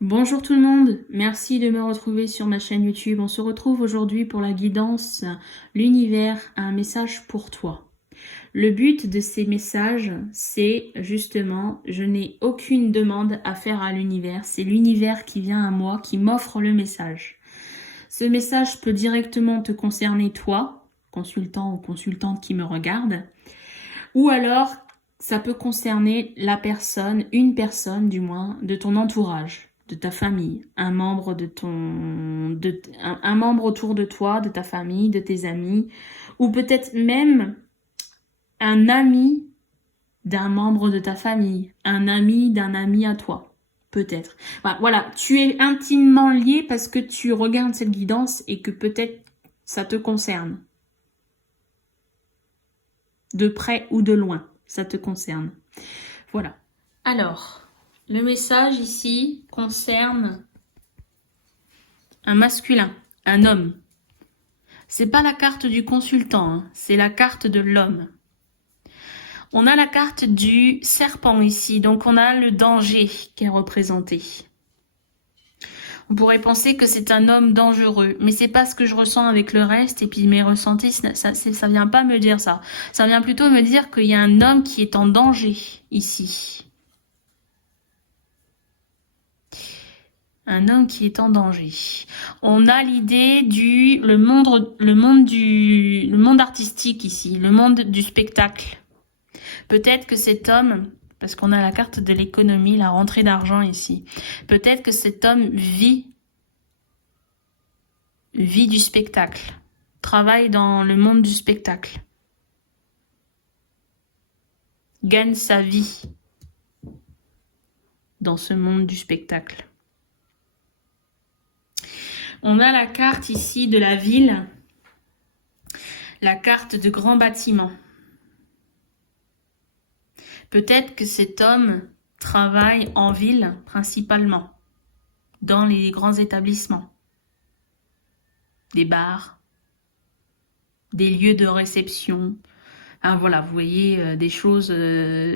Bonjour tout le monde, merci de me retrouver sur ma chaîne YouTube. On se retrouve aujourd'hui pour la guidance L'univers a un message pour toi. Le but de ces messages, c'est justement, je n'ai aucune demande à faire à l'univers. C'est l'univers qui vient à moi, qui m'offre le message. Ce message peut directement te concerner toi, consultant ou consultante qui me regarde, ou alors ça peut concerner la personne, une personne du moins, de ton entourage, de ta famille, un membre un membre autour de toi, de ta famille, de tes amis, ou peut-être même un ami d'un membre de ta famille, un ami d'un ami à toi, peut-être. Voilà, tu es intimement lié parce que tu regardes cette guidance et que peut-être ça te concerne, de près ou de loin, ça te concerne. Voilà. Alors, le message ici concerne un masculin, un homme. C'est pas la carte du consultant, hein, c'est la carte de l'homme. On a la carte du serpent ici, donc on a le danger qui est représenté. On pourrait penser que c'est un homme dangereux, mais c'est pas ce que je ressens avec le reste, et puis mes ressentis, ça vient pas me dire ça. Ça vient plutôt me dire qu'il y a un homme qui est en danger ici. Un homme qui est en danger. On a l'idée le monde artistique ici, le monde du spectacle. Peut-être que cet homme, parce qu'on a la carte de l'économie, la rentrée d'argent ici, peut-être que cet homme vit du spectacle, travaille dans le monde du spectacle, gagne sa vie dans ce monde du spectacle. On a la carte ici de la ville, la carte de grands bâtiments. Peut-être que cet homme travaille en ville principalement, dans les grands établissements, des bars, des lieux de réception. Hein, voilà, vous voyez, des choses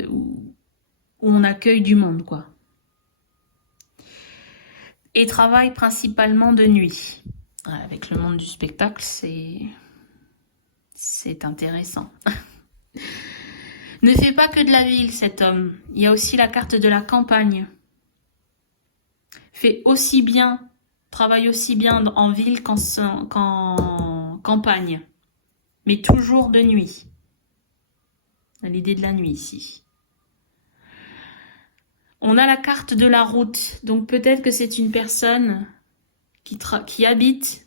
où on accueille du monde, quoi. Et travaille principalement de nuit. Avec le monde du spectacle, c'est intéressant. Ne fait pas que de la ville, cet homme. Il y a aussi la carte de la campagne. Travaille aussi bien en ville qu'en campagne. Mais toujours de nuit. L'idée de la nuit ici. On a la carte de la route. Donc peut-être que c'est une personne qui habite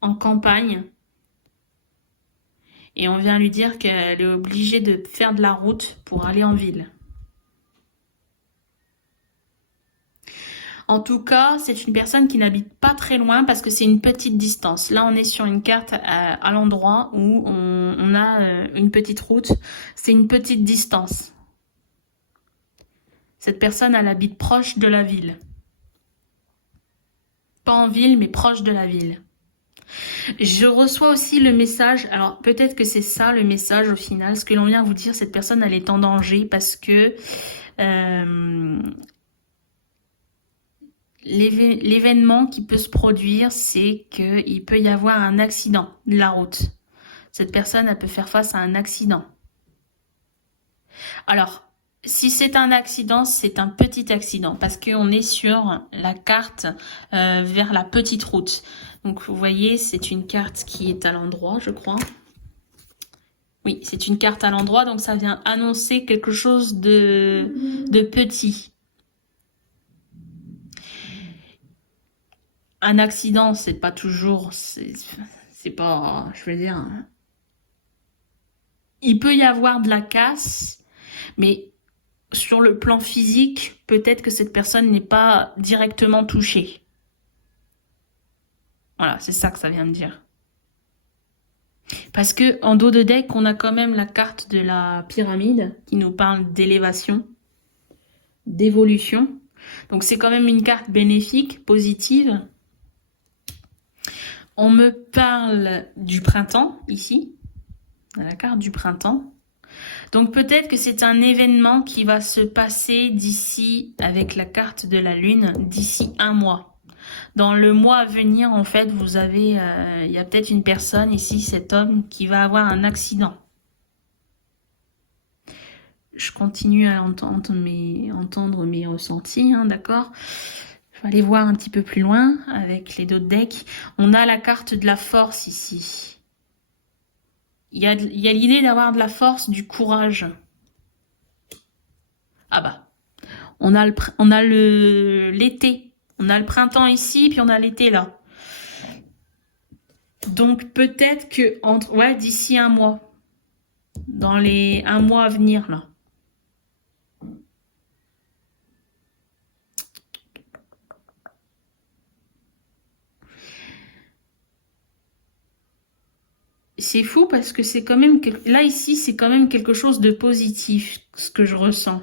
en campagne. Et on vient lui dire qu'elle est obligée de faire de la route pour aller en ville. En tout cas, c'est une personne qui n'habite pas très loin parce que c'est une petite distance. Là, on est sur une carte à l'endroit où on a une petite route. C'est une petite distance. Cette personne, elle habite proche de la ville. Pas en ville, mais proche de la ville. Je reçois aussi le message, alors peut-être que c'est ça le message au final, ce que l'on vient vous dire, cette personne, elle est en danger parce que l'événement qui peut se produire, c'est qu'il peut y avoir un accident de la route. Cette personne, elle peut faire face à un accident. Alors, si c'est un accident, c'est un petit accident parce qu'on est sur la carte vers la petite route. Donc, vous voyez, c'est une carte qui est à l'endroit, je crois. Oui, c'est une carte à l'endroit, donc ça vient annoncer quelque chose de petit. Un accident, c'est pas toujours... C'est pas... Je veux dire... Il peut y avoir de la casse, mais sur le plan physique, peut-être que cette personne n'est pas directement touchée. Voilà, c'est ça que ça vient de dire. Parce que en dos de deck, on a quand même la carte de la pyramide qui nous parle d'élévation, d'évolution. Donc c'est quand même une carte bénéfique, positive. On me parle du printemps ici, la carte du printemps. Donc peut-être que c'est un événement qui va se passer d'ici, avec la carte de la lune, d'ici 1 mois. Dans le mois à venir, en fait, vous avez, il y a peut-être une personne ici, cet homme, qui va avoir un accident. Je continue à entendre mes ressentis, hein, d'accord? Je vais aller voir un petit peu plus loin avec les d'autres decks. On a la carte de la force ici. Il y a l'idée d'avoir de la force, du courage. Ah bah, on a l'été. On a le printemps ici, puis on a l'été là. Donc peut-être que d'ici 1 mois, dans les 1 mois à venir là. C'est fou parce que c'est quand même là ici c'est quand même quelque chose de positif ce que je ressens.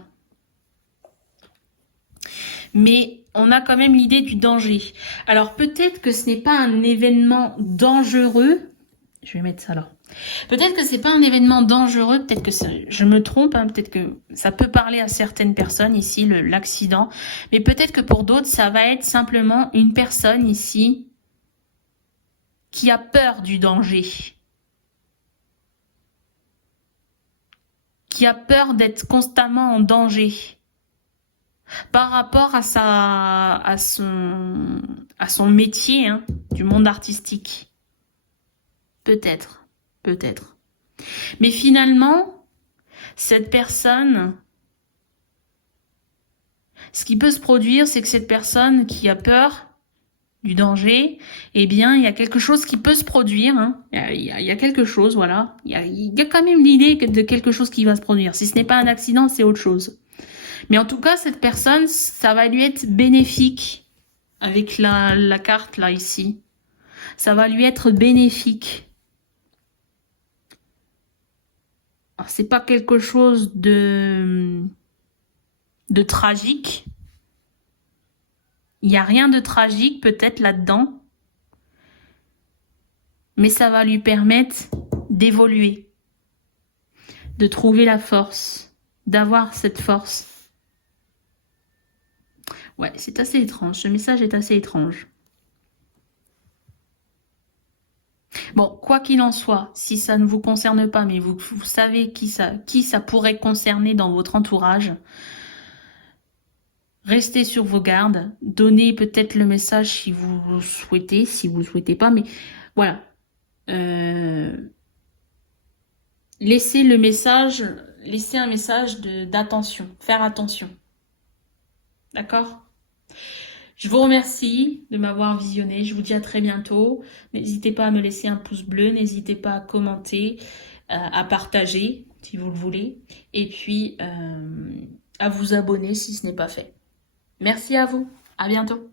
Mais on a quand même l'idée du danger. Alors peut-être que ce n'est pas un événement dangereux. Je vais mettre ça là. Peut-être que c'est pas un événement dangereux, peut-être que je me trompe, hein, peut-être que ça peut parler à certaines personnes ici, l'accident, mais peut-être que pour d'autres, ça va être simplement une personne ici qui a peur du danger, qui a peur d'être constamment en danger par rapport à son métier, hein, du monde artistique. Peut-être. Mais finalement, cette personne, ce qui peut se produire, c'est que cette personne qui a peur du danger, eh bien, il y a quelque chose qui peut se produire. Hein. Il y a quelque chose, voilà. Il y a quand même l'idée de quelque chose qui va se produire. Si ce n'est pas un accident, c'est autre chose. Mais en tout cas, cette personne, ça va lui être bénéfique avec la carte là, ici. Ça va lui être bénéfique. C'est pas quelque chose de tragique. Il n'y a rien de tragique peut-être là-dedans. Mais ça va lui permettre d'évoluer. De trouver la force. D'avoir cette force. Ouais, c'est assez étrange. Ce message est assez étrange. Bon, quoi qu'il en soit, si ça ne vous concerne pas, mais vous savez qui ça pourrait concerner dans votre entourage, restez sur vos gardes, donnez peut-être le message si vous le souhaitez, si vous ne le souhaitez pas, mais voilà. Laissez un message d'attention, faire attention. D'accord ? Je vous remercie de m'avoir visionné. Je vous dis à très bientôt. N'hésitez pas à me laisser un pouce bleu. N'hésitez pas à commenter, à partager si vous le voulez. Et puis, à vous abonner si ce n'est pas fait. Merci à vous. À bientôt.